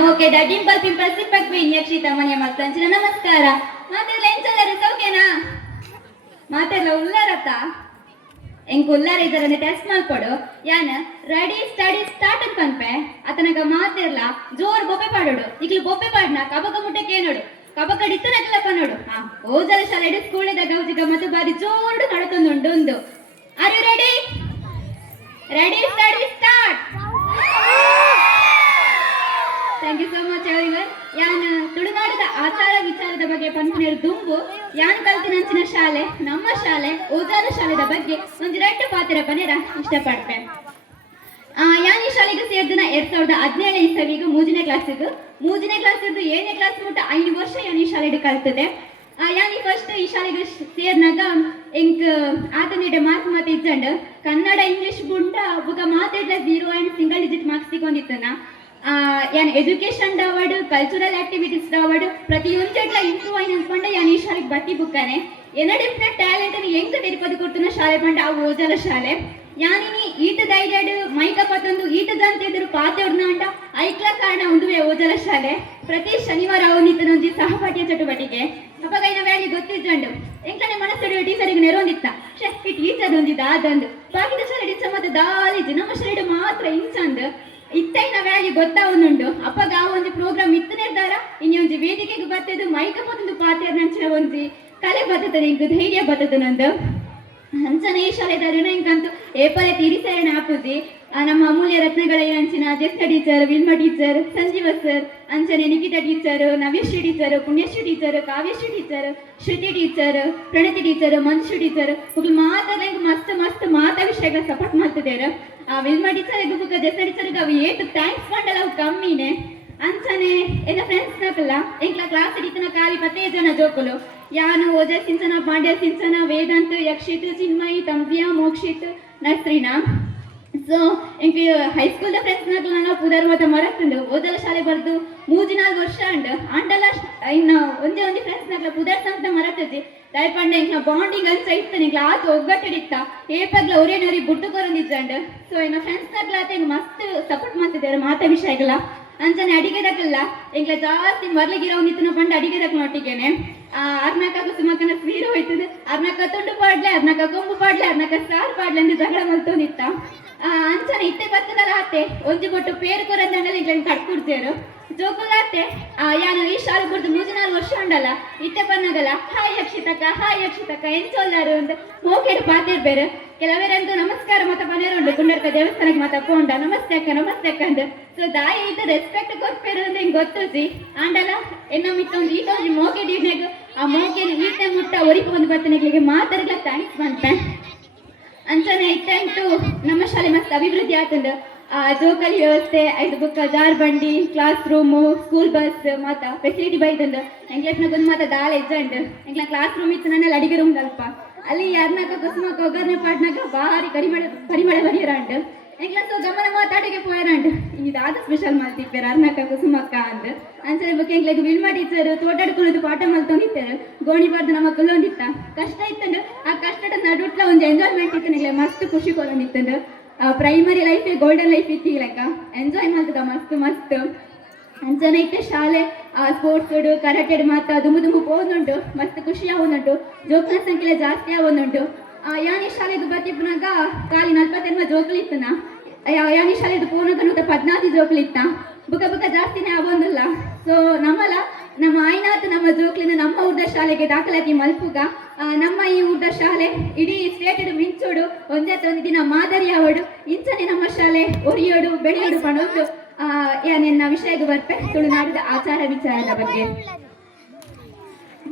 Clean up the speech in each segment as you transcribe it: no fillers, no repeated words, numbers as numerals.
ಮೋಕೆದ ಡಿಂಪಲ್ ಪಿಂಪಲ್ ಸಿಪ್ಪಕ್ ಬೇನಿ ಯಕ್ಷಿತ ಮನೆ ಮತ್ತಂಚಿನ ನಮಸ್ಕಾರ ಮಾತೆಲ್ಲ ಎಂಚಲ್ಲರು ಸೌಖ್ಯನಾ ಮಾತೆಲ್ಲ ಉಲ್ಲಾರತ್ತ ಎಂಕ್ ಉಲ್ಲಾರ ಇದರನ್ನ ಟೆಸ್ಟ್ ಮಾಡ್ಕೊಡು ಯಾನ ರೆಡಿ ಸ್ಟಡಿ ಸ್ಟಾರ್ಟ್ ಅಂತ ಕನ್ಪೆ ಆತನಗ ಮಾತೆಲ್ಲ ಜೋರ್ ಬೊಪ್ಪೆ ಪಾಡೋಡು ಈಗಲೂ ಬೊಪ್ಪೆ ಪಾಡ್ನ ಕಬಕ ಮುಟ್ಟಕ್ಕೆ ನೋಡು ಕಬಕ ಡಿತ್ತನಕ್ಲಪ್ಪ ನೋಡು ಓಜಲ ಶಾಲೆ ಸ್ಕೂಲಿದ ಗೌಜಿಗ ಮತ್ತೆ ಬಾರಿ ಜೋರು ನಡತೊಂದುಂಡು ಒಂದು are you ready ready steady start thank you so much everyone ಯಾನ್ ತುಳುನಾಡದ ಆಚಾರ ವಿಚಾರದ ಬಗ್ಗೆ ಪಂಪನೇರು ದುಂಬು ಯಾನ್ ಕಲ್ತಿನಂಚಿನ ಶಾಲೆ ನಮ್ಮ ಶಾಲೆ ಓಜಾಲ ಶಾಲೆದ ಬಗ್ಗೆ ಒಂದು ಎರಡು ಪಾತ್ರ ಪನೇರ ಇಷ್ಟಪಡ್ತೆ ಯಾನ್ ಈ ಶಾಲೆಗೆ ಸೇರಿದ 2017 ಇಸವಿಗೂ ಮೂಜನೇ ಕ್ಲಾಸ್ ಇದ್ದು 7ನೇ ಕ್ಲಾಸ್ ಮುಟ್ಟ 5 ವರ್ಷ ಯಾನ್ ಈ ಶಾಲೆಗೆ ಕಲ್ತದೆ ಯಾನಿ ಫಸ್ಟ್ ಈ ಶಾಲೆಗೆ ಸೇರ್ನಾಗ ಎಂಕ್ ಆತನಿಡೆ ಮಾತು ಇಜ್ಜಂಡು ಕನ್ನಡ ಇಂಗ್ಲಿಷ್ ಬುಂಡ ಬುಗ ಮಾತಾಡ್ಲ 0 and ಸಿಂಗಲ್ ಡಿಜಿಟ್ ಮಾರ್ಕ್ಸ್ ಸಿಗೊಂಡಿತ್ತನ ಯಾನ್ education award cultural activities award ಪ್ರತಿಯೊಂದೆಟ್ಲ ಇಂಪ್ರೂವ್ ಆಯ್ತು ಅನ್ಕೊಂಡೆ ಯಾನ್ ಈ ಶಾಲೆಗೆ ಬತ್ತಿ ಬುಕ್ಕನೆ ಏನ ಡಿಫ್ರೆಂಟ್ ಟ್ಯಾಲೆಂಟ್ ಅನ್ನು ಹೆಂಗ ತೆರಿಪದು ಕೊಡ್ತಾನ ಶಾಲೆ ಪಂಡ ಆ ಓಜಲ ಶಾಲೆ ಯಾನಿನಿ ಈತ ಧೈರ್ಯಡ್ ಮೈಕ ಪತ್ತೊಂದು ಈತ ಜಂತ ಎದುರು ಪಾತೆ ಉಡ್ನ ಅಂಡ ಐಕ್ಲ ಕಾರಣ ಒಂದುವೆ ಓಜಲ ಶಾಲೆ ಪ್ರತಿ ಶನಿವಾರ ಅವನಿತನೊಂದಿ ಸಹಪಾಠ್ಯ ಚಟುವಟಿಕೆ ಅವಾಗ ಇನ್ನ ವ್ಯಾಲಿ ಗೊತ್ತಿಜ್ಜಂಡು ಎಂಕ್ಲನೆ ಮನಸ್ಸು ಟೀಚರಿಗೆ ನೆರವೊಂದಿತ್ತ ಈ ಟೀಚರ್ ಒಂದಿದ್ದ ಅದಂದು ಬಾಕಿದ ಶಾಲೆ ಟೀಚರ್ ಮತ್ತೆ ದಾಲಿಜ್ ನಮ್ಮ ಶಾಲೆ ಮಾತ್ರ ಇಂಚಂದ್ ಇತ್ತೈನ ವ್ಯಾಲಿ ಗೊತ್ತಾವನುಂಡು ಅಪ್ಪಗ ಆ ಒಂದು ಪ್ರೋಗ್ರಾಮ್ ಇತ್ತು ನಿರ್ಧಾರ ಇನ್ನೊಂದು ವೇದಿಕೆಗೆ ಬರ್ತದ್ದು ಮೈಕ ಪತ್ತೊಂದು ಪಾತೆ ನಂಚಿನ ಒಂಜಿ ಕಲೆ ಬರ್ತದೆ ನಿಂಗೆ ಧೈರ್ಯ ಬರ್ತದೆ ನಂದು ಅಂಚನೆ ಈ ಶಾಲೆದಾರ ಇಂಕಂತೂ ಏಪಲೆ ತೀರಿಸಾಯಣ ಹಾಕುದಿ ನಮ್ಮ ಅಮೂಲ್ಯ ರತ್ನಗಳ ಅಂಚಿನ ಜೆಸ್ಕ teacher Wilma teacher Sanjeeva sir ಅಂಚನೆ Nikhita teacher Navyashree teacher Punyashree teacher Kavyashree teacher Shruti teacher Pranati teacher ಮನುಷ್ಯ ಟೀಚರ್ ಹುಗ್ಲು ಮಾತಾಡ ಮಸ್ತ್ ಮಸ್ತ್ ಮಾತಾ ವಿಷಯಗಳ ಸಪೋರ್ಟ್ ಮಾಡ್ತಿದ್ದಾರೆ ವಿಲ್ಮ ಟೀಚರ್ ಬುಕ್ಕ ಜೆಸ್ಕ ಟೀಚರ್ಗೆ ಅವು ಏಟು ಥ್ಯಾಂಕ್ಸ್ ಮಾಡಲ್ಲ ಅವು ಕಮ್ಮಿನೇ ಅಂಚನೆ ಎಲ್ಲ ಫ್ರೆಂಡ್ಸ್ ನಾಕಲ್ಲ ಎಂಕ್ಲ ಕ್ಲಾಸ್ ಹಿಡಿತನ ಕಾಲಿ 10 ಜನ ಜೋಕುಲು ಯಾನು ಓಜ ಸಿಂಚನ ಪಾಂಡ್ಯ ಸಿಂಚನ ವೇದಾಂತ್ ಯಕ್ಷಿತ್ ಚಿನ್ಮಯಿ ತಂಬ್ಯ ಮೋಕ್ಷಿತ್ ನಸ್ರಿನಾ ಸೊ ಎಂಕ್ ಹೈಸ್ಕೂಲ್ದ ಫ್ರೆಂಡ್ಸ್ ನಾಕಲ್ಲ ನಾವು ಪುದರ್ ಮತ ಮರತ್ತುಂಡು ಓದಲ ಶಾಲೆ ಬರ್ದು 3-4 ವರ್ಷ ಅಂಡ್ ಅಂಡಲ ಇನ್ನು ಒಂದೇ ಫ್ರೆಂಡ್ಸ್ ನಾಕಲ್ಲ ಪುದರ್ ಸಂತ ಮರತ್ತಜಿ ದಯಪಂಡ ಎಂಕ್ಲ ಬಾಂಡಿಂಗ್ ಅನ್ಸ ಇತ್ತು ನಿಂಕ್ಲ ಆತು ಒಗ್ಗಟ್ಟಿಡಿತ್ತ ಏಪಗ್ಲ ಒರೇನರಿ ಬುಟ್ಟು ಕೊರಂದಿದ್ದಂಡ್ ಸೊ ಇನ್ನ ಫ್ರೆಂಡ್ಸ್ ನಾಕಲ್ಲ ಆತ ಮಸ್ತ್ ಸಪೋರ್ಟ್ ಮಾಡ್ತಿದ್ದಾರೆ ಮಾತಾ ವಿಷಯಗಳ ಅಂಚನೆ ಅಡಿಗೆದಕ್ಕಲ್ಲ ಎಂಗ್ಲ ಜಾಸ್ತಿ ಮರ್ಲಿಗಿರೋ ನಿತ್ತನ ಪಂಡ ಅಡಿಗೆದಕ್ಕ ನೊಟ್ಟಿಗೆನೆ ಅರ್ನಕ ಕುಸುಮಕ್ಕನ ಸ್ವೀರು ಹೋಯ್ತದೆ ಅರ್ನಕ ತುಂಡು ಪಾಡ್ಲೆ ಅರ್ನಕ ಕೊಂಬು ಪಾಡ್ಲೆ ಅರ್ನಕ ಸಾರು ಪಾಡ್ಲೆ ಎಂದು ಜಗಳ ಮಲ್ತೋನಿತ್ತ ಅಂಚನೆ ಇತ್ತೆ ಬರ್ತದಲ್ಲ ಆತೆ ಒಂಜಿ ಕೊಟ್ಟು ಪೇರು ಕೊರಂದಂಡಲ್ಲ ಈಗ ಕಟ್ಕೊಡ್ತೇರು ಜೋಕುಲಾತೆ ಯಾನು ಈ ಶಾಲೆ ಕುಡ್ದು 3-4 ವರ್ಷ ಉಂಡಲ್ಲ ಇತ್ತೆ ಪನ್ನಗಲ್ಲ ಹಾಯ್ ಯಕ್ಷಿತಕ್ಕ ಎಂಚೊಲ್ಲಾರು ಅಂತ ಹೋಗೇಡು ಪಾತಿರ್ಬೇರು ಕೆಲವರಂತೂ ನಮಸ್ಕಾರ ಮತ ಪನೇರು ಉಂಡು ಕುಂಡರ್ಕ ದೇವಸ್ಥಾನಕ್ಕೆ ಮತ ಪೋಂಡ ನಮಸ್ತೆ ಅಕ್ಕ ಅಂದ ಸೊ ದಾಯ ಈತ ರೆಸ್ಪೆಕ್ಟ್ ಕೊಟ್ಪೇರು ಅಂತ ಹಿಂಗೆ ಗೊತ್ತುಸಿ ಆಂಡಲ್ಲ ಎನ್ನಮಿತ್ತೊಂದು ಈತೊಂದು ಮೋಕೆ ಡೀಡ್ನಾಗ ಆ ಮೋಕೆನ ಈತೆ ಮುಟ್ಟ ಒರಿಕ ಒಂದು ಬರ್ತನಿಗಳಿಗೆ ಮಾತಾಡ್ಲ ಥ್ಯಾಂಕ್ಸ್ ಬಂತೆ ಅಂಚನೆ ಇತ್ತಂತೂ ನಮ್ಮ ಶಾಲೆ ಮಸ್ತ್ ಅಭಿವೃದ್ಧಿ ಆಗ್ತಂದು ಜೋಕಾಲಿ ವ್ಯವಸ್ಥೆ ಐದು ಬುಕ್ಕ ಜಾರ್ ಬಂಡಿ ಕ್ಲಾಸ್ ರೂಮು ಸ್ಕೂಲ್ ಬಸ್ ಮಾತ ಫೆಸಿಲಿಟಿ ಬೈದಂದು ಎಂಗ್ಲೆಪ್ನಾಗ ಒಂದು ಮಾತ ದಾಳ ಇಜ್ಜಂಡು ಎಂಗ್ಲ ಕ್ಲಾಸ್ ರೂಮ್ ಇತ್ತು ನನ್ನಲ್ಲಿ ಅಡಿಗೆ ರೂಮ್ ಅಲ್ಪ ಅಲ್ಲಿ ಯಾರನಾಗ ಕುಸುಮಕ್ಕ ಒಗ್ಗರಣೆ ಪಾಡ್ನಾಗ ಭಾರಿ ಪರಿಮಳ ಬರಿಯರಂಡು ಎಂಗ್ಲ ಸೊ ಗಮನ ಮಾತಾಡಿಗೆ ಪೋಯರಂಡು ಇದಾದ ಸ್ಪೆಷಲ್ ಮಾಡ್ತಿಪ್ಪೇರು ಅರ್ನಕ ಕುಸುಮಕ್ಕ ಅಂದ್ ಅಂಚನೆ ಬುಕ್ ಎಂಗ್ಲಾಗ ವಿಲ್ಮ ಟೀಚರ್ ತೋಟಾಡ್ಕೊಳ್ಳೋದು ಪಾಠ ಮಲ್ತೊಂದಿತ್ತೇರು ಗೋಣಿ ಬಾರ್ದು ನಮ್ಮ ಕುಲ್ಲೊಂದಿತ್ತ ಕಷ್ಟ ಇತ್ತಂಡು ಆ ಕಷ್ಟದ ನಡುಟ್ಲ ಒಂದು ಎಂಜಾಯ್ಮೆಂಟ್ ಇತ್ತು ನಿಂಗೆ ಮಸ್ತ್ ಖುಷಿ ಕೊರೊಂದಿತ್ತಂಡು ಪ್ರೈಮರಿ ಲೈಫ್ ಗೋಲ್ಡನ್ ಲೈಫ್ ಇತ್ತು ಲೆಕ್ಕ ಎಂಜಾಯ್ ಮಾಡ್ತದ ಮಸ್ತ್ ಅಂಚನೆ ಇತ್ತೆ ಶಾಲೆ ಸ್ಪೋರ್ಟ್ಸ್ ಕರಾಟೆಡ್ ಮಾತ ದುಂಬು ಹೋಗುದುಂಟು ಮಸ್ತ್ ಖುಷಿ ಆಗುದುಂಟು ಜೋಕುಲ ಸಂಖ್ಯೆ ಜಾಸ್ತಿ ಆಗುದುಂಟು ಯಾನಿ ಶಾಲೆದು ಬತ್ತಿಪ್ಪನಾಗ ಕಾಲಿ 40 ಜೋಕುಲಿತ್ತನ ಯಾನಿ ಶಾಲೆದು ಪೋನದ 14 ಜೋಕುಲಿತ್ತ ಬುಕ್ಕ ಜಾಸ್ತಿನೇ ಆಗೋದಿಲ್ಲ ಸೊ ನಮ್ಮ ಆಯ್ನಾತ್ ನಮ್ಮ ಜೋಕ್ಲಿನ ನಮ್ಮ ಊರ್ದ ಶಾಲೆಗೆ ದಾಖಲಾತಿ ಮಲ್ಪುಗ ನಮ್ಮ ಈ ಊರ್ದ ಶಾಲೆ ಇಡೀ ಸ್ಟೇಟ್ ಮಿಂಚೋಡು ಒಂದೇ ದಿನ ಮಾದರಿ ಆವಡು ಇಂಚನೆ ನಮ್ಮ ಶಾಲೆ ಒರಿಯೋಡು ಬೆಳೆಯೋಡು ಪಣೊಂದು ಏನೆನ್ನ ವಿಷಯಕ್ಕೆ ಬರ್ಪೆ ತುಳುನಾಡಿದ ಆಚಾರ ವಿಚಾರದ ಬಗ್ಗೆ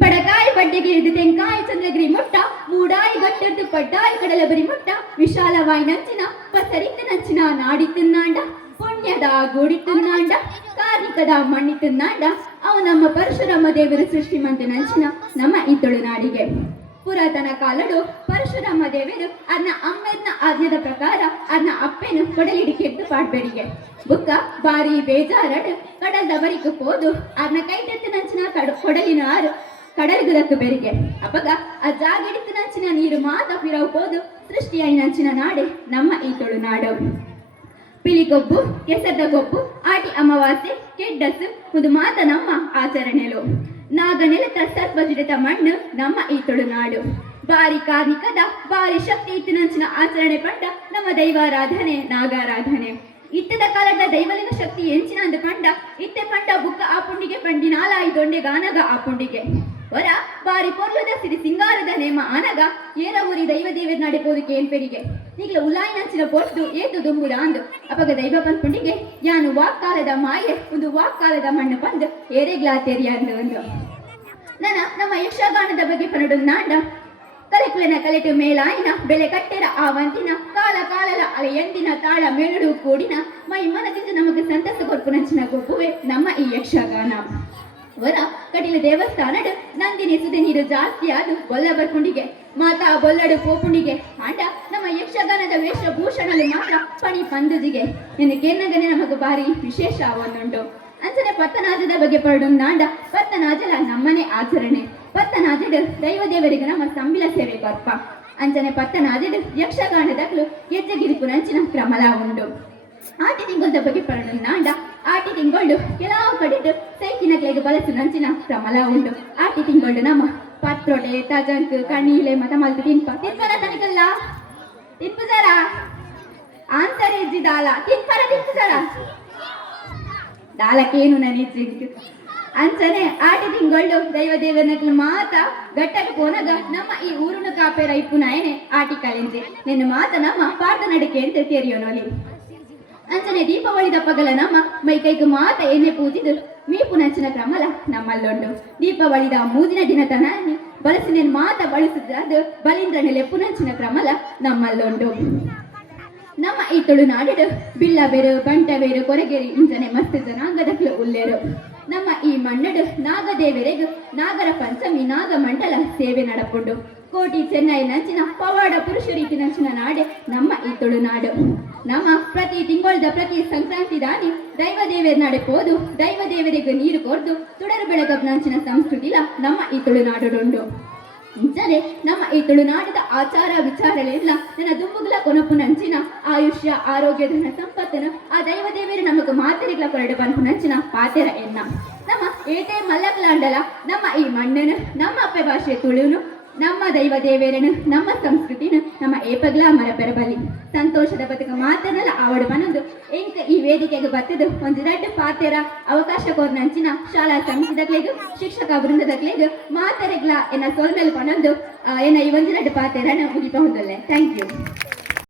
ಬಡಗಾಯಿ ಬಡ್ಡೆಗೆ ಇಳಿದು ತೆಂಕಾಯಿ ಚಂದ್ರಗಿರಿ ಮುಟ್ಟ ಮೂಡಾಯಿ ಗಟ್ಟೆದ್ದು ಪಡ್ಡಾಯಿ ಕಡಲಬರಿ ಮುಟ್ಟ ವಿಶಾಲವಾಯಿ ನಂಚಿನ ಪಸರಿತ್ತ ನಂಚಿನ ನಾಡಿತುನ್ನಾಂಡ ಪುಣ್ಯದ ಗೂಡಿತುನ್ನಾಂಡ ಕಾರ್ಮಿಕದ ಮಣ್ಣಿತುನ್ನಾಂಡ ಅವು ನಮ್ಮ ಪರಶುರಾಮ ದೇವರು ಸೃಷ್ಟಿಮಂತ ನಂಚಿನ ನಮ್ಮ ಈ ತುಳುನಾಡಿಗೆ ಪುರಾತನ ಕಾಲಡು ಪರಶುರಾಮ ದೇವರು ಅರ್ನ ಅಮ್ಮೆದ್ನ ಆಜ್ಞದ ಪ್ರಕಾರ ಅರ್ನ ಅಪ್ಪೆನು ಕೊಡಲಿಡಿ ಕೆಟ್ಟು ಪಾಡ್ಬೇಡಿಗೆ ಬುಕ್ಕ ಬಾರಿ ಬೇಜಾರಡು ಕಡಲ್ದ ಬರಿಕು ಪೋದು ಅರ್ನ ಕೈತೆತ್ತು ನಂಚಿನ ಕೊಡಲಿನ ಆರು ಕಡಲ್ಗುದಕ್ಕು ಬೆರಿಗೆ ಅಪ್ಪಗ ಆ ಜಾಗಿಡಿತು ನಂಚಿನ ನೀರು ಮಾತ ಪಿರವು ಪೋದು ಸೃಷ್ಟಿಯಾಯಿ ನಂಚಿನ ನಾಡೆ ನಮ್ಮ ಈ ತುಳುನಾಡು ಪಿಲಿಗೊಬ್ಬು ಕೆಸದ ಗೊಬ್ಬು ಆಟಿ ಅಮಾವಾಸ್ಯೆ ಕೆಡ್ಡಸು ಒಂದು ಮಾತ ನಮ್ಮ ಆಚರಣೆಲು ನಾಗನೆಲತ ಸರ್ಪಜುಡಿತ ಮಣ್ಣು ನಮ್ಮ ಈ ತುಳುನಾಡು ಬಾರಿ ಕಾರ್ಮಿಕದ ಬಾರಿ ಶಕ್ತಿ ಇತ್ತಿನಂಚಿನ ಆಚರಣೆ ಪಂಡ ನಮ್ಮ ದೈವಾರಾಧನೆ ನಾಗಾರಾಧನೆ ಇತ್ತದ ಕಾಲದ ದೈವಲಿನ ಶಕ್ತಿ ಎಂಚಿನ ಅಂದು ಪಂಡ ಇತ್ತೆ ಪಂಡ ಬುಕ್ಕ ಆ ಪುಂಡಿಗೆ ಪಂಡಿನಾಲ ಐದೊಂಡೆ ಗಾನಗ ಆ ಪುಂಡಿಗೆ ಹೊರ ಬಾರಿ ಪೊರ್ಲುದ ಸಿರಿ ಸಿಂಗಾರದ ನೇಮ ಆನಗ ಏರ ಊರಿ ದೈವ ದೇವರ ನಡೆಪೋದು ಕೇಳ್ಪೆರಿಗೆ ಈಗಲ ಉಲಾಯಿನಂಚಿನ ಪೊಟ್ಟು ಏತು ದುಂಬುದ ಅಂದು ಅಪಗ ದೈವ ಪಂಪುಂಡಿಗೆ ಯಾನು ವಾಕ್ಕಾಲದ ಮಾಯೆ ಒಂದು ವಾಕ್ಕಾಲದ ಮಣ್ಣು ಪಂದು ಏರೆಗ್ಲಾ ತೆರಿಯ ಅಂದು ಒಂದು ನಮ್ಮ ಯಕ್ಷಗಾನದ ಬಗ್ಗೆ ಪನಡು ನಾಂಡ ಕಲೆಕ್ಲೆನ ಕಲೆಟು ಮೇಲಾಯಿನ ಬೆಲೆ ಕಟ್ಟೆರ ಆ ವಂತಿನ ಕಾಲ ಕಾಲಲ ಅಲೆ ಎಂದಿನ ತಾಳ ಮೇಳುಡು ಕೂಡಿನ ಮೈ ಮನದಿಂದ ನಮಗೆ ಸಂತಸ ಕೊರ್ಪು ನಂಚಿನ ಗೊಬ್ಬುವೆ ನಮ್ಮ ಈ ಯಕ್ಷಗಾನ ವರ ಕಟಿಲ ದೇವಸ್ಥಾನಡು ನಂದಿನಿ ಸುದೆ ನೀರು ಜಾಸ್ತಿ ಆದು ಬೊಲ್ಲ ಬರ್ಪುಂಡಿಗೆ ಮಾತಾ ಬೊಲ್ಲಡು ಪೋಪುಂಡಿಗೆ ಆಂಡ ನಮ್ಮ ಯಕ್ಷಗಾನದ ವೇಷಭೂಷಣಲು ಮಾತ್ರ ಪಣಿ ಪಂದುಜಿಗೆ ಇನ್ನು ಕೆನ್ನಗನೆ ನಮಗೆ ಭಾರಿ ವಿಶೇಷ ಒಂದುಂಟು ಅಂಚನೆ ಪತ್ತನಾಜದ ಬಗ್ಗೆ ಪರಡು ನಾಂಡ ಪತ್ತನಾಜಲ ನಮ್ಮನೆ ಆಚರಣೆ ಪತ್ತನಾಜಡು ದೈವ ದೇವರಿಗೆ ನಮ್ಮ ಸಂಬಿಲ ಸೇವೆ ಕೊರ್ಪ ಅಂಚನೆ ಪತ್ತನಾಜಡು ಯಕ್ಷಗಾನದಕ್ಲು ಹೆಜ್ಜೆಗಿರಿಪು ನಂಚಿನ ಕ್ರಮಲ ಉಂಡು ಆಟಿ ತಿಂಗೊಳ್ದ ಬಗ್ಗೆ ಪರಡು ನಾಂಡ ಆಟಿ ತಿಂಗೊಳ್ಳು ಕೆಲವು ಕಡೆದು ಸೈಕಿನಕ್ಲೆಗೆ ಬಳಸು ನಂಚಿನ ಕ್ರಮಲ ಉಂಡು ಆಟಿ ತಿಂಗೊಳ್ಳು ನಮ್ಮ ಪತ್ರೊಡೆ ತಜಂಕ್ ಕಣ್ಣೀಲೆ ಮತ ಮಲ್ತು ತಿನ್ಪರ ತನಿಗಲ್ಲ ತಿನ್ಪುಜಾರ ಆನ್ಸರ್ ಎಜ್ಜಿದಾಲ ತಿನ್ಪುಜಾರ ದಾಲಕ್ಕೇನು ನನಿಜ್ಜಿಂಕ್ ಅಂಚನೆ ಆಟಿ ತಿಂಗೊಳ್ಳು ದೈವ ದೇವನಕ್ಲು ಮಾತ ಗಟ್ಟಕ್ಕೆ ಪೋನಗ ನಮ್ಮ ಈ ಊರುನ ಕಾಪೇರ ಇಪ್ಪು ನಾಯನೆ ಆಟಿ ಕಲೆಂಜೆ ನಿನ್ನ ಮಾತ ನಮ್ಮ ಪಾಠ ನಡಿಕೆ ಅಂತ ತೆರೆಯೋನೊಲಿ ಅಂಚನೆ ದೀಪಾವಳಿದ ಪಗಲ ನಮ್ಮ ಮೈಕೈಗೆ ಮಾತ ಎಣ್ಣೆ ಪೂಜಿದು ಮೀಪು ನಂಚಿನ ಕ್ರಮಲ ನಮ್ಮಲ್ಲೊಂಡು ದೀಪಾವಳಿದ ಮೂದಿನ ದಿನ ತನಾನಿ ಬಳಸಿನ ಮಾತ ಬಳಸಿದ ಅದು ಬಲಿಂದ್ರನೆ ಲೆಪ್ಪು ನಂಚಿನ ಕ್ರಮಲ ನಮ್ಮಲ್ಲೊಂಡು ನಮ್ಮ ಈ ತುಳುನಾಡಿಡು ಬಿಲ್ಲ ಬೇರು ಬಂಟ ಬೇರು ಕೊರಗೇರಿ ಇಂಚನೆ ಮಸ್ತ್ ಜನಾಂಗದಕ್ಲು ಉಲ್ಲೇರು ನಮ್ಮ ಈ ಮಣ್ಣಡು ನಾಗದೇವರೆಗೂ ನಾಗರ ಪಂಚಮಿ ನಾಗ ಮಂಡಲ ಸೇವೆ ನಡಪುಂಡು ಕೋಟಿ ಚೆನ್ನೈ ನಂಚಿನ ಪವಾಡ ಪುರುಷ ರೀತಿ ನಂಚಿನ ನಾಡೆ ನಮ್ಮ ಈ ತುಳುನಾಡು ನಮ್ಮ ಪ್ರತಿ ತಿಂಗಳದ ಪ್ರತಿ ಸಂಕ್ರಾಂತಿ ದಾನಿ ದೈವ ದೇವರ ನಡೆಪೋದು ದೈವ ದೇವರಿಗೆ ನೀರು ಕೊರ್ದು ತುಡರು ಬೆಳಗብ ನಂಚಿನ ಸಂಸ್ಕೃತಿಲ ನಮ್ಮ ಈ ತುಳುನಾಡುಂಡು ಇಂಚನೆ ನಮ್ಮ ಈ ತುಳುನಾಡಿದ ಆಚಾರ ವಿಚಾರಗಳೆಲ್ಲ ನನ್ನ ದುಂಬುಗಳ ಕೊನಪು ನಂಚಿನ ಆಯುಷ್ಯ ಆರೋಗ್ಯ ಧನ ಸಂಪತ್ತನ್ನು ಆ ದೈವ ದೇವರು ನಮಗೆ ಮಾತೆರೆಗಳ ಕೊರಡು ಬಂದು ನಂಚಿನ ಪಾತೆರ ಎನ್ನ ನಮ್ಮ ಏಟೇ ಮಲ್ಲಕ್ಲಾಂಡಲ ನಮ್ಮ ಈ ಮಣ್ಣನ್ನು ನಮ್ಮ ಅಪ್ಪೆ ಭಾಷೆ ತುಳುನು ನಮ್ಮ ದೈವ ದೇವೇರನು ನಮ್ಮ ಸಂಸ್ಕೃತಿನ ನಮ್ಮ ಏಪಗ್ಲ ಮರಪೆರಬಲಿ ಸಂತೋಷದ ಬದುಕ ಮಾತನಲ್ಲ ಆವಡು ಮನೊಂದು ಎಂಕ ಈ ವೇದಿಕೆಗೆ ಬತ್ತದು ಒಂದು ದೊಡ್ಡ ಪಾತೆರ ಅವಕಾಶ ಕೋರ್ನಂಚಿನ ಶಾಲಾ ಸಮಿತಿದಕ್ಲೆಗು ಶಿಕ್ಷಕ ವೃಂದದಕ್ಲೆಗು ಮಾತೆರೆಗ್ಲ ಎನ್ನ ಸೋಲ್ಮೇಲೆ ಪನೊಂದು ಎನ್ನ ಈ ಒಂದು ದೊಡ್ಡ ಪಾತೆರನ ಮುಗಿಪ ಹೊಂದಲ್ಲೆ ಥ್ಯಾಂಕ್ ಯು